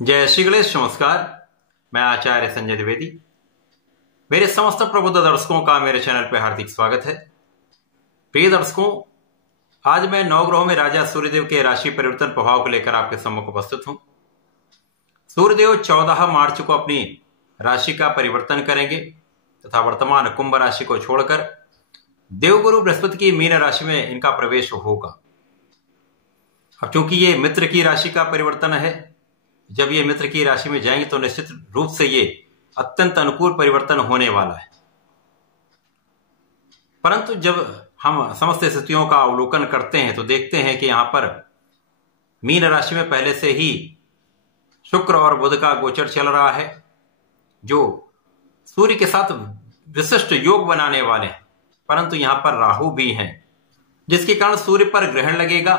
जय श्री गणेश। नमस्कार, मैं आचार्य संजय द्विवेदी। मेरे समस्त प्रबुद्ध दर्शकों का मेरे चैनल पर हार्दिक स्वागत है। प्रिय दर्शकों, आज मैं नवग्रहों में राजा सूर्यदेव के राशि परिवर्तन प्रभाव को लेकर आपके सम्मुख उपस्थित हूं। सूर्यदेव 14 मार्च को अपनी राशि का परिवर्तन करेंगे तथा वर्तमान कुंभ राशि को छोड़कर देवगुरु बृहस्पति की मीन राशि में इनका प्रवेश होगा। अब चूंकि ये मित्र की राशि का परिवर्तन है, जब ये मित्र की राशि में जाएंगे तो निश्चित रूप से ये अत्यंत अनुकूल परिवर्तन होने वाला है। परंतु जब हम समस्त स्थितियों का अवलोकन करते हैं तो देखते हैं कि यहां पर मीन राशि में पहले से ही शुक्र और बुध का गोचर चल रहा है, जो सूर्य के साथ विशिष्ट योग बनाने वाले हैं। परंतु यहां पर राहु भी हैं, जिसके कारण सूर्य पर ग्रहण लगेगा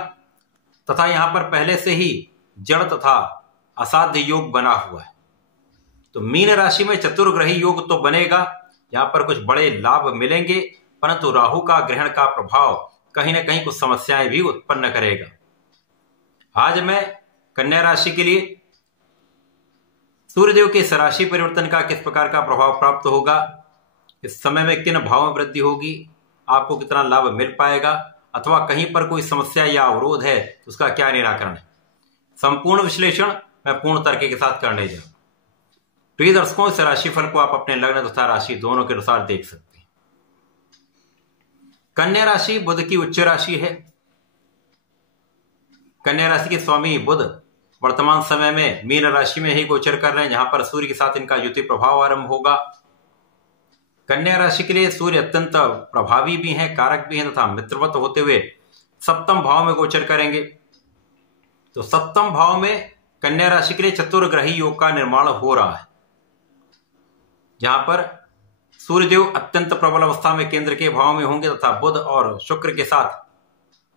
तथा यहां पर पहले से ही जड़ तथा असाध्य योग बना हुआ है। तो मीन राशि में चतुर्ग्रही योग तो बनेगा, यहां पर कुछ बड़े लाभ मिलेंगे, परंतु राहु का ग्रहण का प्रभाव कहीं ना कहीं कुछ समस्याएं भी उत्पन्न करेगा। आज मैं कन्या राशि के लिए सूर्यदेव के इस राशि परिवर्तन का किस प्रकार का प्रभाव प्राप्त होगा, इस समय में किन भाव में वृद्धि होगी, आपको कितना लाभ मिल पाएगा, अथवा कहीं पर कोई समस्या या अवरोध है तो उसका क्या निराकरण है, संपूर्ण विश्लेषण मैं पूर्ण तर्क के साथ करने जा रहा हूं। प्रिय दर्शकों, इस राशिफल को आप अपने लग्न तथा राशि दोनों के अनुसार देख सकते हैं। कन्या राशि बुध की उच्च राशि है। कन्या राशि के स्वामी बुध वर्तमान समय में मीन राशि में ही गोचर कर रहे हैं, जहां पर सूर्य के साथ इनका युति प्रभाव आरंभ होगा। कन्या राशि के लिए सूर्य अत्यंत प्रभावी भी हैं, कारक भी हैं तथा मित्रवत होते हुए सप्तम भाव में गोचर करेंगे। तो सप्तम भाव में कन्या राशि के लिए चतुर्ग्रही योग का निर्माण हो रहा है, जहां पर सूर्यदेव अत्यंत प्रबल अवस्था में केंद्र के भाव में होंगे तथा बुध और शुक्र के साथ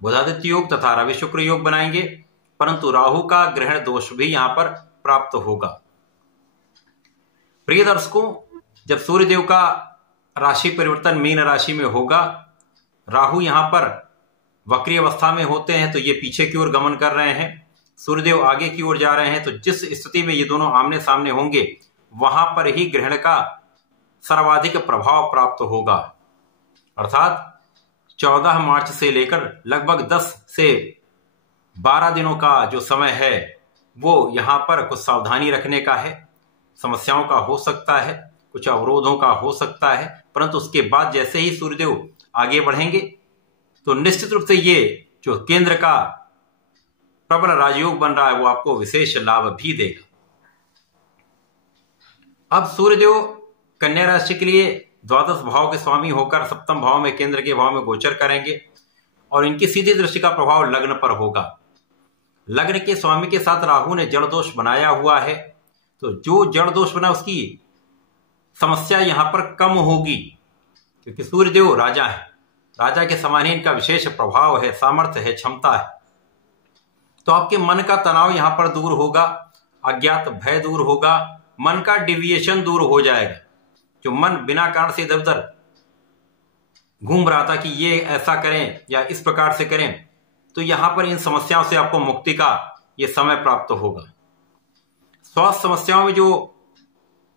बुधादित्य योग तथा रवि शुक्र योग बनाएंगे। परंतु राहु का ग्रहण दोष भी यहां पर प्राप्त होगा। प्रिय दर्शकों, जब सूर्यदेव का राशि परिवर्तन मीन राशि में होगा, राहु यहां पर वक्री अवस्था में होते हैं, तो ये पीछे की ओर गमन कर रहे हैं, सूर्यदेव आगे की ओर जा रहे हैं। तो जिस स्थिति में ये दोनों आमने सामने होंगे वहां पर ही ग्रहण का सर्वाधिक प्रभाव प्राप्त होगा। अर्थात 14 मार्च से लेकर लगभग 10 से 12 दिनों का जो समय है वो यहां पर कुछ सावधानी रखने का है। समस्याओं का हो सकता है, कुछ अवरोधों का हो सकता है, परंतु उसके बाद जैसे ही सूर्यदेव आगे बढ़ेंगे तो निश्चित रूप से ये जो केंद्र का प्रबल राजयोग बन रहा है वो आपको विशेष लाभ भी देगा। अब सूर्यदेव कन्या राशि के लिए द्वादश भाव के स्वामी होकर सप्तम भाव में केंद्र के भाव में गोचर करेंगे और इनकी सीधी दृष्टि का प्रभाव लग्न पर होगा। लग्न के स्वामी के साथ राहु ने जड़ दोष बनाया हुआ है, तो जो जड़ दोष बना उसकी समस्या यहां पर कम होगी, क्योंकि सूर्यदेव राजा है, राजा के समान ही इनका विशेष प्रभाव है, सामर्थ्य है, क्षमता है। तो आपके मन का तनाव यहां पर दूर होगा, अज्ञात भय दूर होगा, मन का डिविएशन दूर हो जाएगा। जो मन बिना कारण से इधर उधर घूम रहा था कि ये ऐसा करें या इस प्रकार से करें, तो यहां पर इन समस्याओं से आपको मुक्ति का ये समय प्राप्त होगा। स्वास्थ्य समस्याओं में जो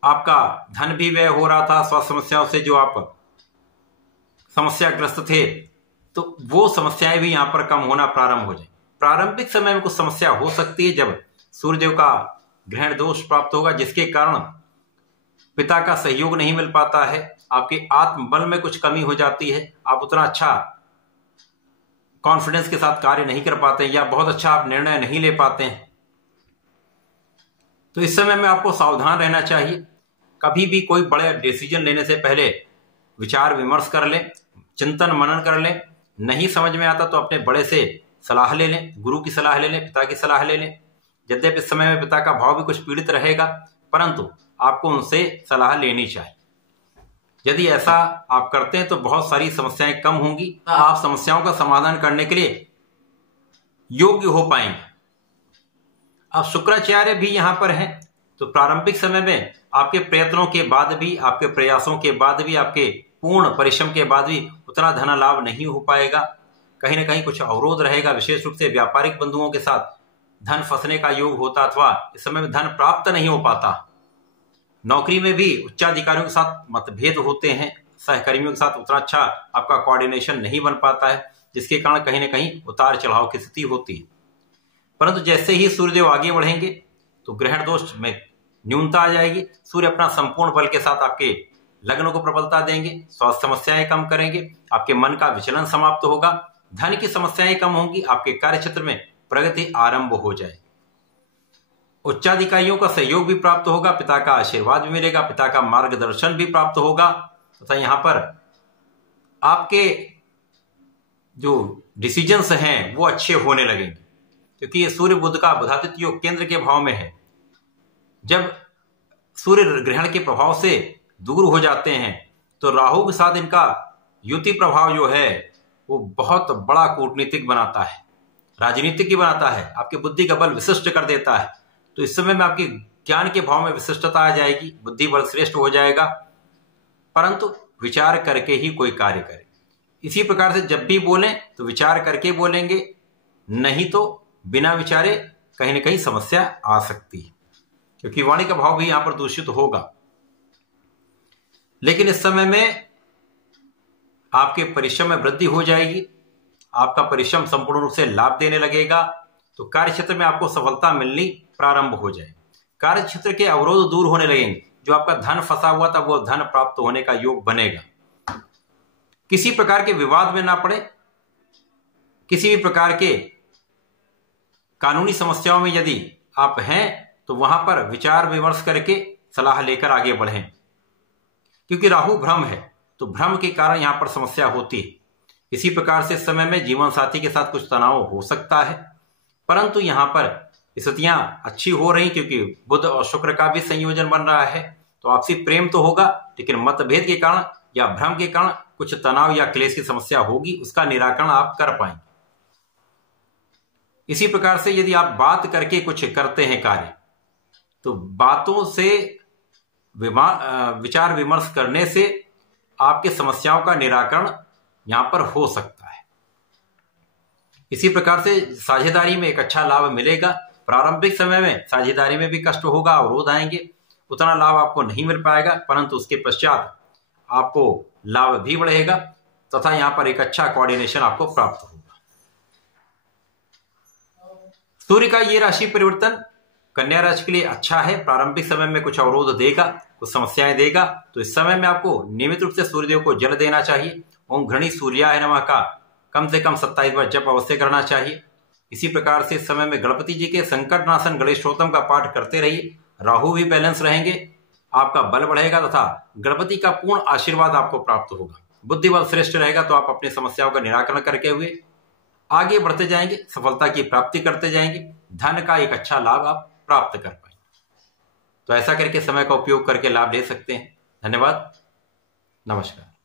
आपका धन भी व्यय हो रहा था, स्वास्थ्य समस्याओं से जो आप समस्याग्रस्त थे, तो वो समस्याएं भी यहां पर कम होना प्रारंभ हो जाए। प्रारंभिक समय में कुछ समस्या हो सकती है जब सूर्यदेव का ग्रहण दोष प्राप्त होगा, जिसके कारण पिता का सहयोग नहीं मिल पाता है, आपके आत्मबल में कुछ कमी हो जाती है, आप उतना अच्छा कॉन्फिडेंस के साथ कार्य नहीं कर पाते या बहुत अच्छा आप निर्णय नहीं ले पाते हैं। तो इस समय में आपको सावधान रहना चाहिए। कभी भी कोई बड़े डिसीजन लेने से पहले विचार विमर्श कर लें, चिंतन मनन कर लें। नहीं समझ में आता तो अपने बड़े से सलाह ले लें, गुरु की सलाह ले लें, पिता की सलाह ले लें। यद्यपि इस समय में पिता का भाव भी कुछ पीड़ित रहेगा, परंतु आपको उनसे सलाह लेनी चाहिए। यदि ऐसा आप करते हैं तो बहुत सारी समस्याएं कम होंगी, आप समस्याओं का समाधान करने के लिए योग्य हो पाएंगे। अब शुक्राचार्य भी यहां पर हैं, तो प्रारंभिक समय में आपके प्रयत्नों के बाद भी, आपके प्रयासों के बाद भी, आपके पूर्ण परिश्रम के बाद भी उतना धन लाभ नहीं हो पाएगा। कहीं ना कहीं कुछ अवरोध रहेगा, विशेष रूप से व्यापारिक बंधुओं के साथ धन फंसने का योग होता अथवा इस समय में धन प्राप्त नहीं हो पाता। नौकरी में भी उच्चाधिकारियों के साथ मतभेद होते हैं, सहकर्मियों के साथ उतना अच्छा आपका कोऑर्डिनेशन नहीं बन पाता है, जिसके कारण कहीं ना कहीं उतार चढ़ाव की स्थिति होती है। परंतु जैसे ही सूर्यदेव आगे बढ़ेंगे तो ग्रहण दोष में न्यूनता आ जाएगी। सूर्य अपना संपूर्ण बल के साथ आपके लग्न को प्रबलता देंगे, स्वास्थ्य समस्याएं कम करेंगे, आपके मन का विचलन समाप्त होगा, धन की समस्याएं कम होंगी, आपके कार्य क्षेत्र में प्रगति आरंभ हो जाए। उच्चाधिकारियों का सहयोग भी प्राप्त होगा, पिता का आशीर्वाद भी मिलेगा, पिता का मार्गदर्शन भी प्राप्त होगा तथा यहाँ पर आपके जो डिसीजंस हैं वो अच्छे होने लगेंगे, क्योंकि ये सूर्य बुध का बुधादित्य योग केंद्र के भाव में है। जब सूर्य ग्रहण के प्रभाव से दूर हो जाते हैं तो राहु के साथ इनका युति प्रभाव जो है वो बहुत बड़ा कूटनीतिक बनाता है, राजनीतिक बनाता है, आपकी बुद्धि का बल विशिष्ट कर देता है। तो इस समय में आपके ज्ञान के भाव में विशिष्टता आ जाएगी, बुद्धि बल श्रेष्ठ हो जाएगा, परंतु विचार करके ही कोई कार्य करे। इसी प्रकार से जब भी बोलें तो विचार करके बोलेंगे, नहीं तो बिना विचारे कहीं ना कहीं समस्या आ सकती है, क्योंकि वाणी का भाव भी यहां पर दूषित होगा। लेकिन इस समय में आपके परिश्रम में वृद्धि हो जाएगी, आपका परिश्रम संपूर्ण रूप से लाभ देने लगेगा, तो कार्य क्षेत्र में आपको सफलता मिलनी प्रारंभ हो जाए। कार्य क्षेत्र के अवरोध दूर होने लगेंगे, जो आपका धन फंसा हुआ था वो धन प्राप्त होने का योग बनेगा। किसी प्रकार के विवाद में ना पड़े, किसी भी प्रकार के कानूनी समस्याओं में यदि आप हैं तो वहां पर विचार विमर्श करके सलाह लेकर आगे बढ़ें, क्योंकि राहु भ्रम है तो भ्रम के कारण यहां पर समस्या होती है। इसी प्रकार से समय में जीवन साथी के साथ कुछ तनाव हो सकता है, परंतु यहां पर स्थितियां अच्छी हो रही, क्योंकि बुध और शुक्र का भी संयोजन बन रहा है। तो आपसी प्रेम तो होगा, लेकिन मतभेद के कारण या भ्रम के कारण कुछ तनाव या क्लेश की समस्या होगी, उसका निराकरण आप कर पाएंगे। इसी प्रकार से यदि आप बात करके कुछ करते हैं कार्य, तो बातों से विचार विमर्श करने से आपके समस्याओं का निराकरण यहां पर हो सकता है। इसी प्रकार से साझेदारी में एक अच्छा लाभ मिलेगा। प्रारंभिक समय में साझेदारी में भी कष्ट होगा, अवरोध आएंगे, उतना लाभ आपको नहीं मिल पाएगा, परंतु उसके पश्चात आपको लाभ भी बढ़ेगा तथा यहां पर एक अच्छा कोऑर्डिनेशन आपको प्राप्त होगा। सूर्य का ये राशि परिवर्तन कन्या राशि के लिए अच्छा है। प्रारंभिक समय में कुछ अवरोध देगा, कुछ समस्याएं देगा, तो इस समय में आपको नियमित रूप से सूर्यदेव को जल देना चाहिए। ओम घृणी सूर्याय नमः का कम से कम 27 बार जप अवश्य करना चाहिए। इसी प्रकार से इस समय में गणपति जी के संकटनाशन गणेश स्तोत्रम का पाठ करते रहिए। राहु भी बैलेंस रहेंगे, आपका बल बढ़ेगा तथा गणपति का पूर्ण आशीर्वाद आपको प्राप्त होगा। बुद्धि बल श्रेष्ठ रहेगा तो आप अपनी समस्याओं का निराकरण करके हुए आगे बढ़ते जाएंगे, सफलता की प्राप्ति करते जाएंगे, धन का एक अच्छा लाभ आप प्राप्त कर पाएंगे। तो ऐसा करके समय का उपयोग करके लाभ ले सकते हैं। धन्यवाद, नमस्कार।